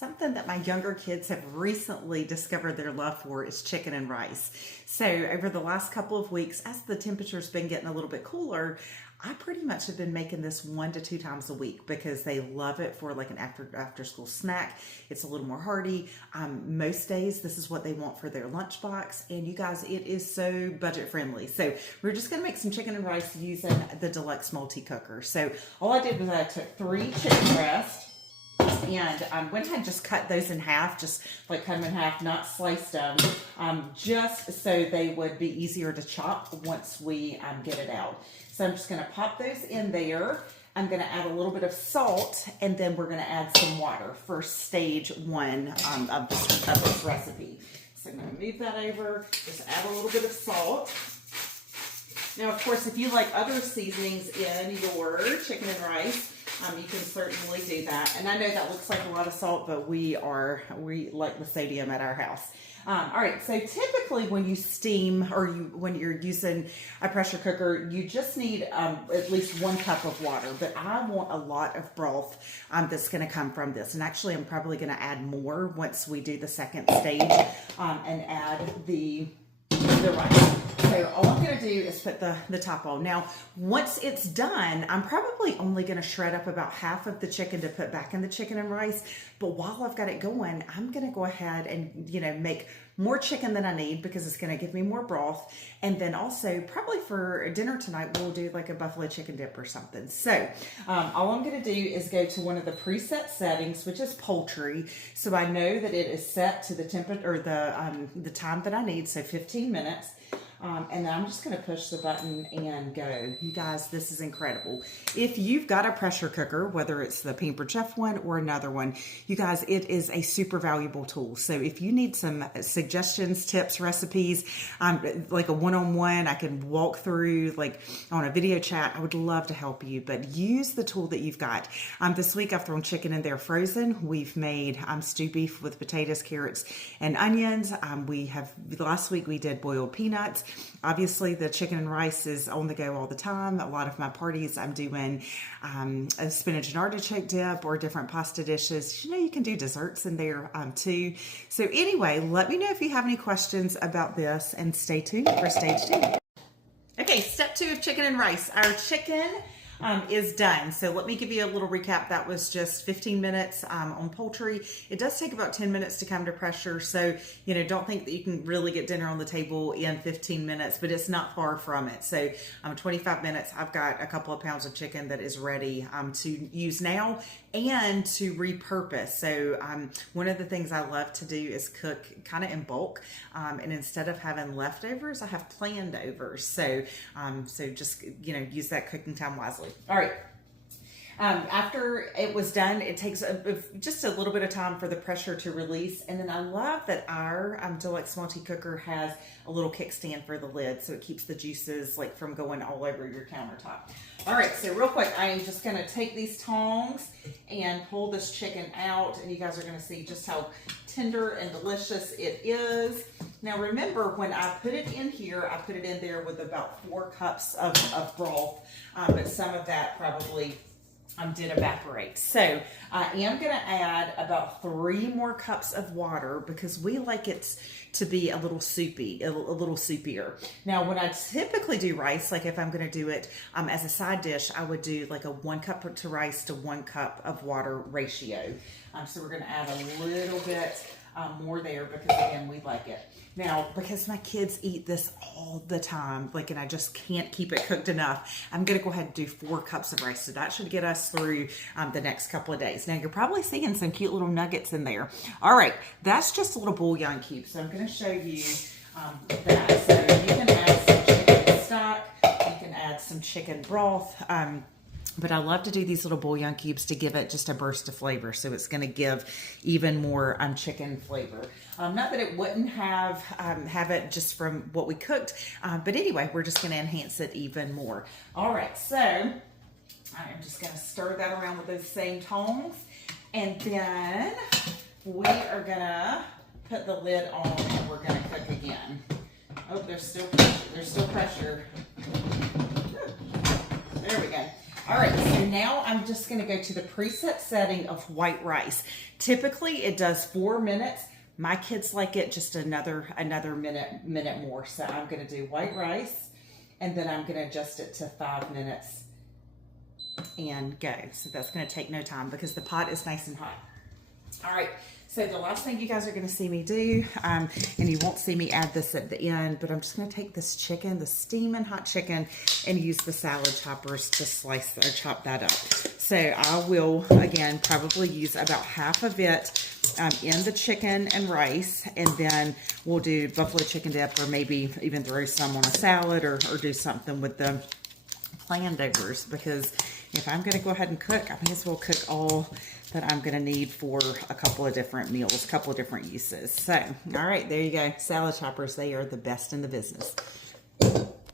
Something that my younger kids have recently discovered their love for is chicken and rice. So over the last couple of weeks, as the temperature's been getting a little bit cooler, I pretty much have been making this 1 to 2 times a week because they love it for like an after school snack. It's a little more hearty. Most days, this is what they want for their lunchbox. And you guys, it is so budget friendly. So we're just gonna make some chicken and rice using the Deluxe multi-cooker. So all I did was I took 3 chicken breasts, and went ahead and just cut those in half, just like cut them in half, not sliced them, just so they would be easier to chop once we get it out. So I'm just gonna pop those in there. I'm gonna add a little bit of salt, and then we're gonna add some water for stage 1 of this recipe. So I'm gonna move that over, just add a little bit of salt. Now, of course, if you like other seasonings in your chicken and rice, you can certainly do that. And I know that looks like a lot of salt, but we like the sodium at our house. All right, so typically when you steam or when you're using a pressure cooker, you just need at least 1 cup of water. But I want a lot of broth that's going to come from this. And actually, I'm probably going to add more once we do the second stage and add the rice. So all I'm going to do is put the top on. Now, once it's done, I'm probably only going to shred up about half of the chicken to put back in the chicken and rice. But while I've got it going, I'm going to go ahead and, make more chicken than I need because it's going to give me more broth. And then also probably for dinner tonight, we'll do like a buffalo chicken dip or something. So all I'm going to do is go to one of the preset settings, which is poultry. So I know that it is set to the temperature or the time that I need. So 15 minutes. And then I'm just going to push the button and go. You guys, this is incredible. If you've got a pressure cooker, whether it's the Pampered Chef one or another one, you guys, it is a super valuable tool. So if you need some suggestions, tips, recipes, like a one-on-one, I can walk through like on a video chat. I would love to help you, but use the tool that you've got. This week I've thrown chicken in there frozen. We've made stew beef with potatoes, carrots, and onions. Last week we did boiled peanuts. Obviously, the chicken and rice is on the go all the time. A lot of my parties, I'm doing a spinach and artichoke dip or different pasta dishes. You can do desserts in there too. So anyway, let me know if you have any questions about this, and stay tuned for stage 2. Okay, step 2 of chicken and rice. Our chicken is done. So let me give you a little recap. That was just 15 minutes on poultry. It does take about 10 minutes to come to pressure. So, don't think that you can really get dinner on the table in 15 minutes, but it's not far from it. So 25 minutes, I've got a couple of pounds of chicken that is ready to use now and to repurpose. So one of the things I love to do is cook kind of in bulk. And instead of having leftovers, I have planned overs. So just, use that cooking time wisely. All right. After it was done, it takes just a little bit of time for the pressure to release. And then I love that our Deluxe multi-cooker has a little kickstand for the lid, so it keeps the juices from going all over your countertop. All right, so real quick, I am just gonna take these tongs and pull this chicken out, and you guys are gonna see just how tender and delicious it is. Now remember, when I put it in here, I put it in there with about 4 cups of broth, but some of that probably did evaporate. So I am going to add about 3 more cups of water because we like it to be a little soupy, a little soupier. Now, when I typically do rice, like if I'm going to do it as a side dish, I would do like a 1 cup to rice to 1 cup of water ratio. So we're going to add a little bit more there because again, we like it. Now, because my kids eat this all the time, and I just can't keep it cooked enough, I'm going to go ahead and do 4 cups of rice. So that should get us through the next couple of days. Now, you're probably seeing some cute little nuggets in there. All right, that's just a little bouillon cube. So I'm going to show you that. So you can add some chicken stock. You can add some chicken broth. But I love to do these little bouillon cubes to give it just a burst of flavor. So it's going to give even more chicken flavor. Not that it wouldn't have it just from what we cooked. But anyway, we're just going to enhance it even more. All right, so I'm just going to stir that around with those same tongs. And then we are going to put the lid on and we're going to cook again. Oh, there's still pressure. There we go. All right, so now I'm just gonna go to the preset setting of white rice. Typically it does 4 minutes. My kids like it just another minute more. So I'm gonna do white rice and then I'm gonna adjust it to 5 minutes and go. So that's gonna take no time because the pot is nice and hot. All right, so the last thing you guys are gonna see me do, and you won't see me add this at the end, but I'm just gonna take this chicken, the steaming hot chicken, and use the salad choppers to slice or chop that up. So I will, again, probably use about half of it in the chicken and rice, and then we'll do buffalo chicken dip, or maybe even throw some on a salad, or do something with the leftovers, because if I'm going to go ahead and cook, I may as well cook all that I'm going to need for a couple of different meals, a couple of different uses. So, all right, there you go. Salad choppers, they are the best in the business.